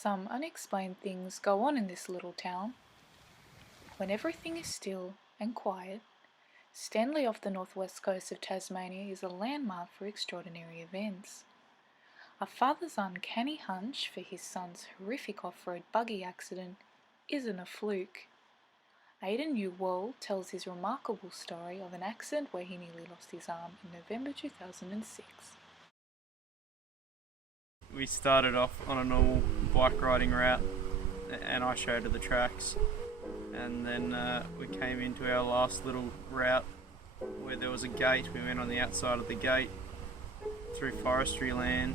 Some unexplained things go on in this little town. When everything is still and quiet, Stanley off the northwest coast of Tasmania is a landmark for extraordinary events. A father's uncanny hunch for his son's horrific off-road buggy accident isn't a fluke. Aidan Newwall tells his remarkable story of an accident where he nearly lost his arm in November 2006. We started off on a normal bike riding route and I showed her the tracks, and then we came into our last little route where there was a gate. We went on the outside of the gate through forestry land,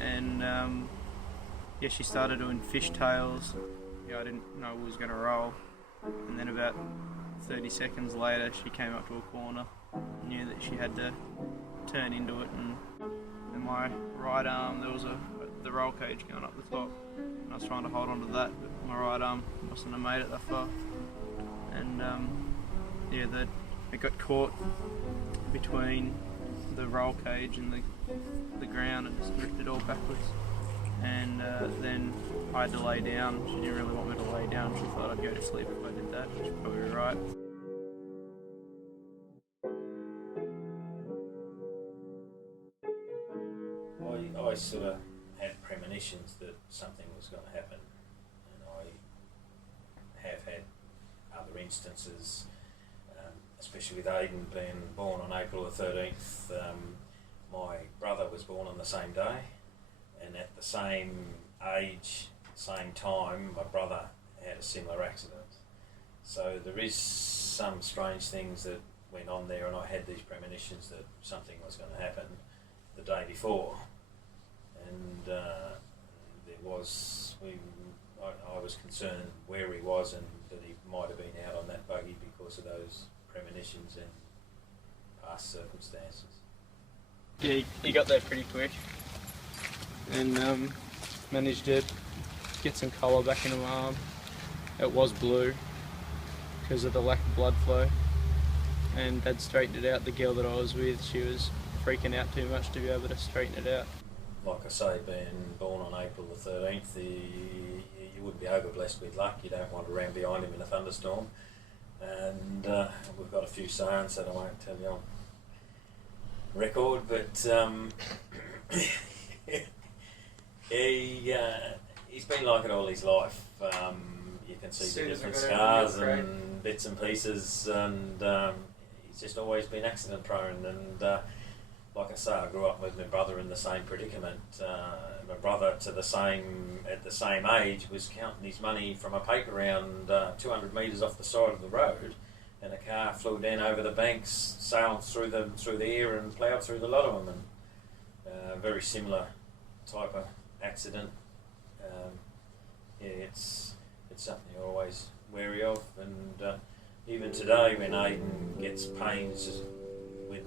and she started doing fishtails. I didn't know we was going to roll, and then about 30 seconds later she came up to a corner, knew that she had to turn into it, and in my right arm there was the roll cage going up the top, and I was trying to hold on to that, but my right arm mustn't have made it that far, and it got caught between the roll cage and the ground and just drifted all backwards, and then I had to lay down. She didn't really want me to lay down, she thought I'd go to sleep if I did that, which is probably right. I always sort of had premonitions that something was going to happen, and I have had other instances, especially with Aidan being born on April the 13th. My brother was born on the same day, and at the same age, same time, my brother had a similar accident. So there is some strange things that went on there, and I had these premonitions that something was going to happen the day before. And I was concerned where he was and that he might have been out on that buggy because of those premonitions and past circumstances. Yeah, he got there pretty quick, and managed to get some colour back into my arm. It was blue because of the lack of blood flow, and Dad straightened it out. The girl that I was with, she was freaking out too much to be able to straighten it out. Like I say, being born on April the 13th, you wouldn't be over-blessed with luck. You don't wander around behind him in a thunderstorm. And we've got a few sayings that I won't tell you on record, but he's been like it all his life. You can see the different scars and bits and pieces, and he's just always been accident prone. And like I say, I grew up with my brother in the same predicament. My brother, at the same age, was counting his money from a paper round 200 metres off the side of the road, and a car flew down over the banks, sailed through the air and ploughed through the lot of them. And very similar type of accident. It's something you're always wary of, and even today when Aidan gets pains with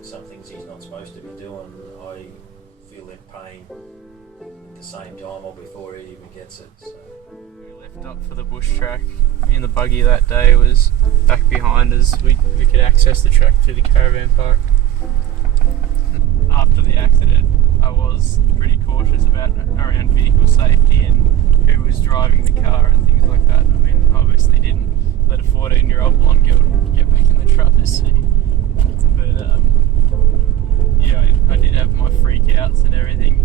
some things he's not supposed to be doing, I feel that pain at the same time or before he even gets it. So. We left up for the bush track. Me and the buggy that day was back behind us. We could access the track through the caravan park. After the accident, I was pretty cautious around vehicle safety and who was driving the car and things like that. I mean, obviously didn't let a 14-year-old blonde girl get back in the driver's seat. But I did have my freak outs and everything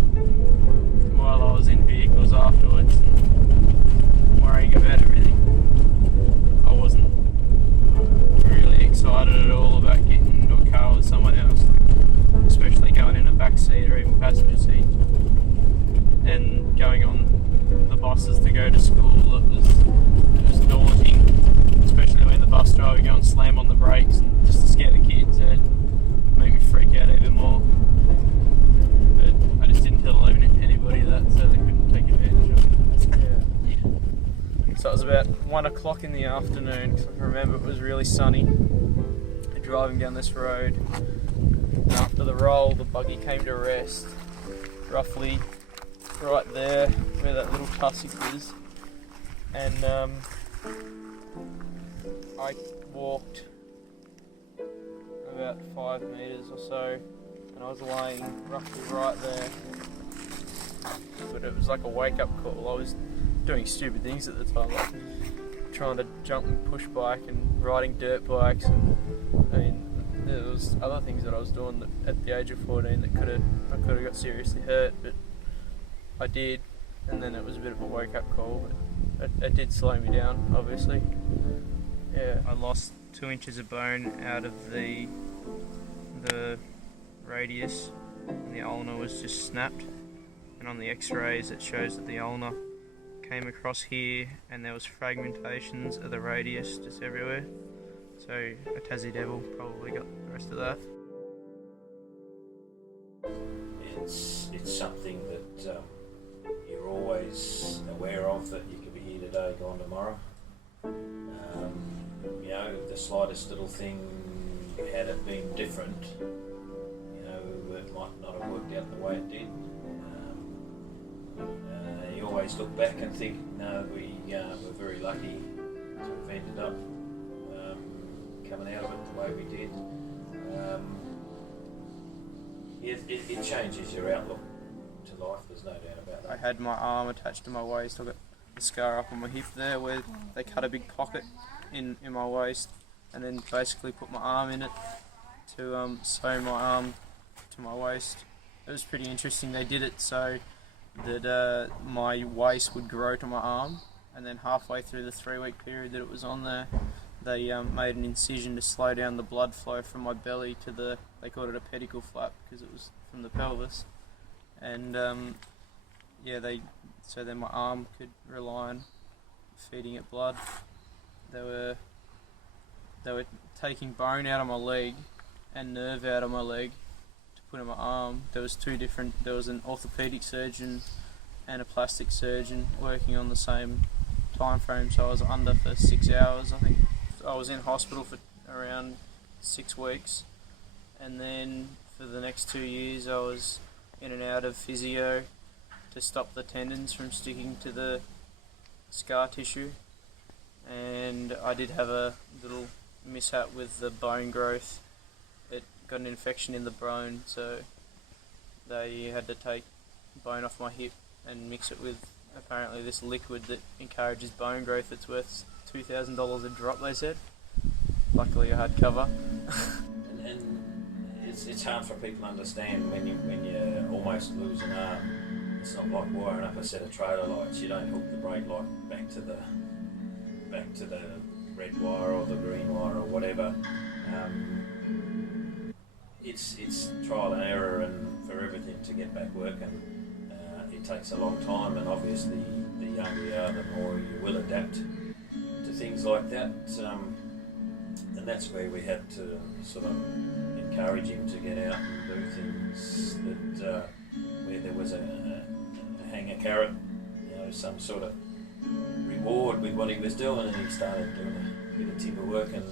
while I was in vehicles afterwards, and worrying about everything. I wasn't really excited at all about getting into a car with someone else, especially going in a back seat or even passenger seat, and going on the buses to go to school. It was daunting, especially when the bus driver would go and slam on the brakes and just to scare the kids, and it made me freak out even more. But I just didn't tell anybody that, so they couldn't take advantage of it. Yeah. So it was about 1 o'clock in the afternoon, because I remember it was really sunny, driving down this road. And after the roll, the buggy came to rest, roughly right there where that little tussock is, and I walked about 5 metres or so, and I was laying roughly right there, but but it was like a wake-up call. I was doing stupid things at the time, like trying to jump and push bike and riding dirt bikes, and I mean, there was other things that I was doing that at the age of 14 that I could have got seriously hurt, but I did, and then it was a bit of a wake-up call, but it did slow me down, obviously. Yeah, I lost 2 inches of bone out of the radius, and the ulna was just snapped, and on the x-rays it shows that the ulna came across here and there was fragmentations of the radius just everywhere, so a Tassie Devil probably got the rest of that. It's something that you're always aware of, that you could be here today, gone tomorrow. You know, the slightest little thing, had it been different, you know, it might not have worked out the way it did. You always look back and think, no, we're very lucky to have ended up coming out of it the way we did. It changes your outlook to life, there's no doubt about that. I had my arm attached to my waist. I got the scar up on my hip there where they cut a big pocket in my waist, and then basically put my arm in it to sew my arm to my waist. It was pretty interesting. They did it so that my waist would grow to my arm, and then halfway through the 3-week period that it was on there, they made an incision to slow down the blood flow from my belly to they called it a pedicle flap because it was from the pelvis, and so then my arm could rely on feeding it blood. They were taking bone out of my leg and nerve out of my leg to put in my arm. There was an orthopedic surgeon and a plastic surgeon working on the same time frame, so I was under for 6 hours. I think I was in hospital for around 6 weeks, and then for the next 2 years I was in and out of physio to stop the tendons from sticking to the scar tissue, and I did have a little mishap with the bone growth. It got an infection in the bone, so they had to take bone off my hip and mix it with apparently this liquid that encourages bone growth. It's worth $2,000 a drop, they said. Luckily I had cover. and it's hard for people to understand when you almost lose an arm. It's not like wiring up a set of trailer lights. You don't hook the brake light back to the red wire or the green wire or whatever. It's trial and error, and for everything to get back working, it takes a long time. And obviously, the younger you are, the more you will adapt to things like that. And that's where we had to sort of encourage him to get out and do things that where there was a hang a carrot, you know, some sort of reward with what he was doing, and he started doing a bit of timber work and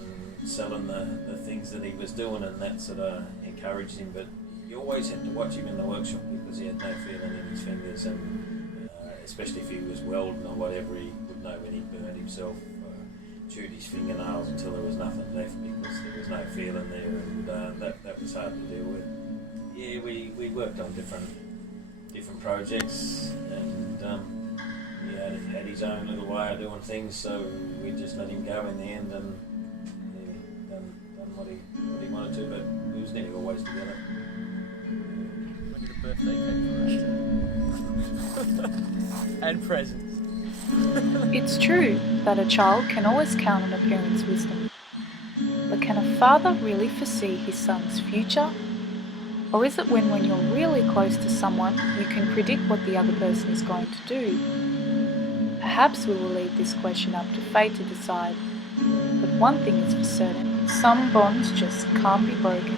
selling the things that he was doing, and that sort of encouraged him. But you always had to watch him in the workshop because he had no feeling in his fingers, and especially if he was welding or whatever, he would know when he'd burned himself, chewed his fingernails until there was nothing left because there was no feeling there, and that was hard to deal with. Yeah, we worked on different projects, and he had his own little way of doing things, so we just let him go in the end, and done what he wanted to, but we was nearly always together. Look at the birthday cake and presents. It's true that a child can always count on a parent's wisdom, but can a father really foresee his son's future? Or is it when you're really close to someone, you can predict what the other person is going to do? Perhaps we will leave this question up to fate to decide, but one thing is for certain, some bonds just can't be broken.